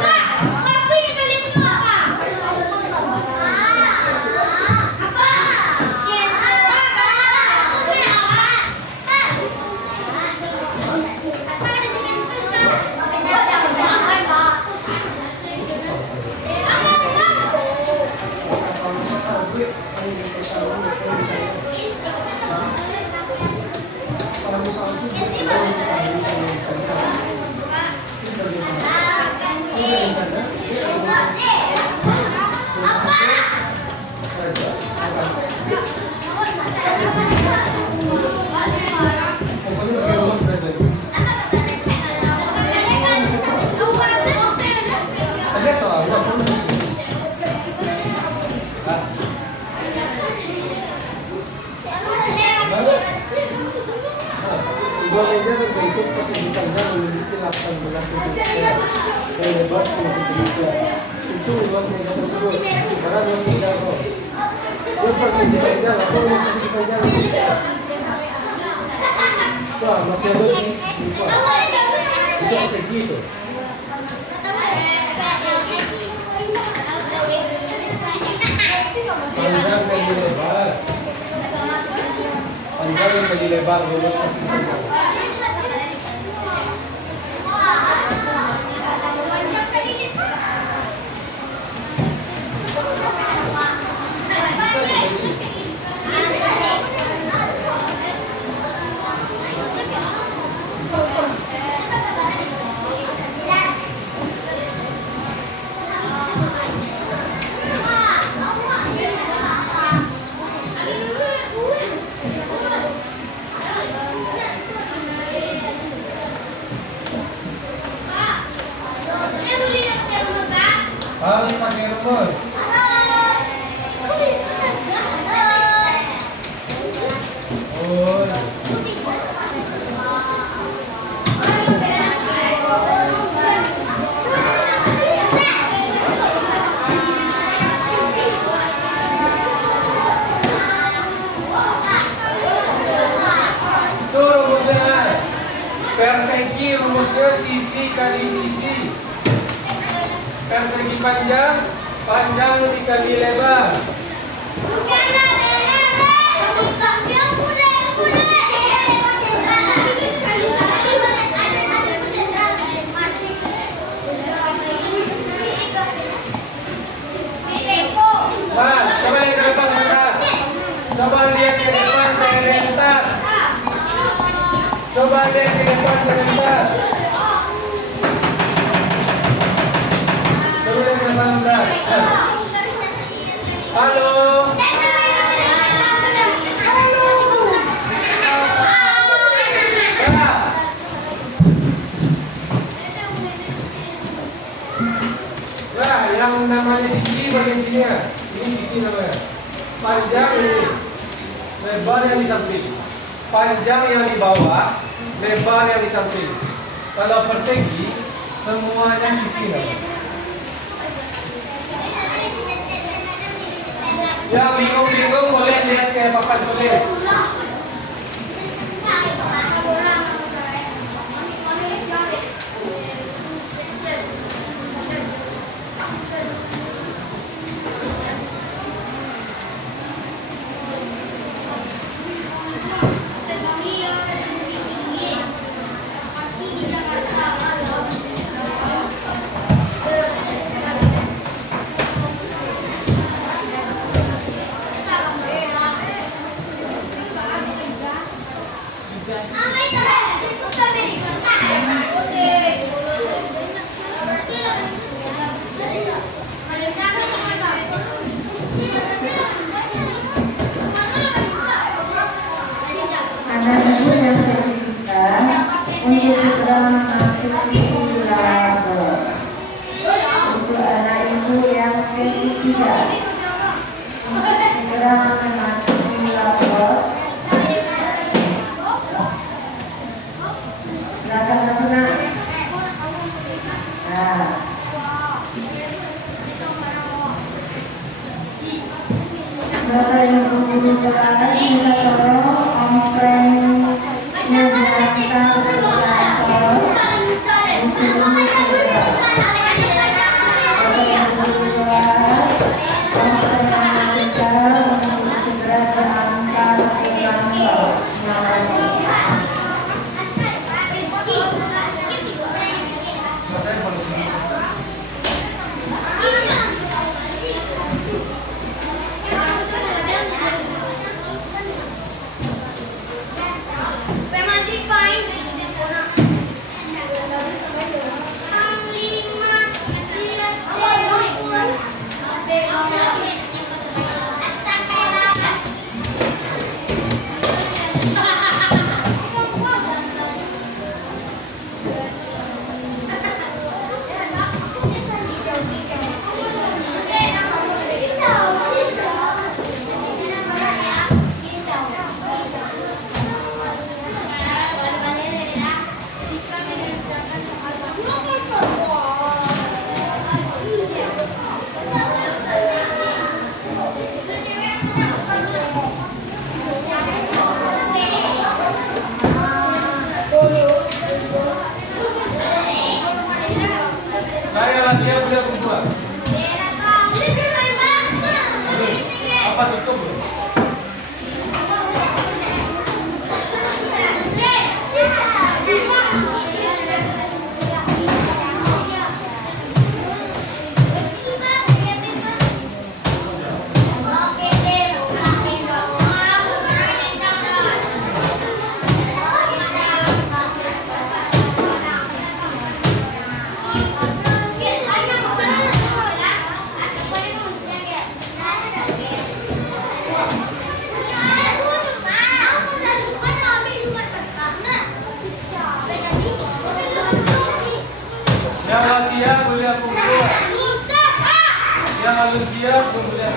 Sebuah meja terbentuk persegi panjang memiliki 18 cm dan lebar 10 cm. Itu luas meja tersebut. Sekarang luas meja apa? Buat persegi panjang atau luas persegi panjang? Wah, masih ada nih. Itu persegi itu. Panjang dan lebar. Panjang dan lebar luas persegi panjang. Harus pakai rumus. Oh. Itu rumusnya. Persegi rumusnya sisi kali sisi. Persegi panjang, panjang dikali lebar. Nah, coba lihat ke depan sebentar. Coba lihat ke depan sebentar. Coba lihat ke depan sebentar. Coba lihat ke depan sebentar. Halo. Nah, yang namanya sisi bagian sini ya. Ini sisi namanya. Panjang ini, lebar yang di samping. Panjang yang di bawah, lebar yang di samping. Kalau persegi, semuanya sisi namanya. Ya, bingung-bingung boleh lihat kayak Papa tulis. Anak ibu yang tercinta, untuk segera memasuki label. Untuk anak ibu yang ketiga, untuk segera memasuki label. Silakan anak. Nah. Bapak yang berburu kelas, minta tolong omprengnya diantar ke kantor untuk segera. Bapak yang berburu kelas, omprengnya kita untuk segera diantar ke kantor. Saya Lasia beliau kedua. Apa tutup belum? Yang Lasia beliau kedua. Yang Alusia beliau kedua.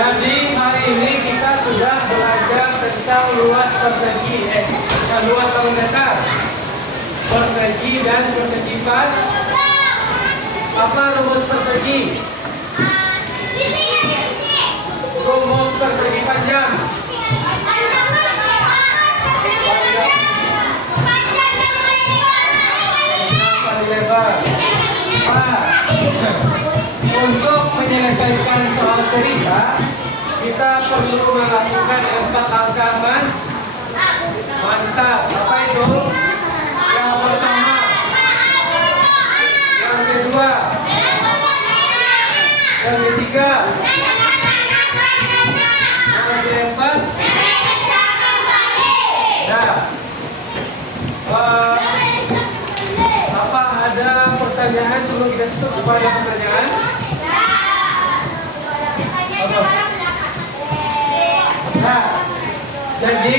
Jadi hari ini kita sudah belajar tentang luas persegi, luas perimeter, persegi dan persegi pan. Apa rumus persegi? Rumus persegi panjang. Panjang lebar. Untuk menyelesaikan soal cerita, kita perlu melakukan 4 langkah mantap. Apa itu? Yang pertama, yang kedua, yang ketiga, yang keempat. Nah, apa ada pertanyaan sebelum kita tutup? Apa ada pertanyaan? Nah, jadi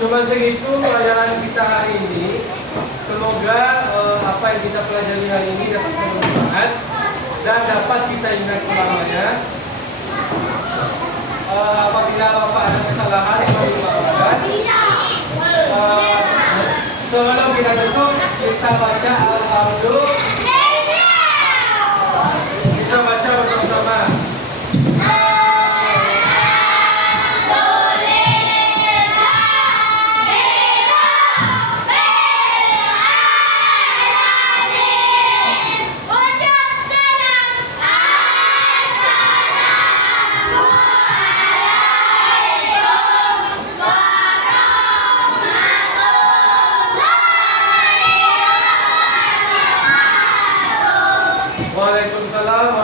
cuma segitu pelajaran kita hari ini. Semoga apa yang kita pelajari hari ini dapat bermanfaat dan dapat kita ingat selamanya. Apabila Bapak ada kesalahan, mohon dimaafkan. Sebelum kita tutup, kita baca Alhamdulillah. Kita baca bersama-sama. Waalaikumsalam.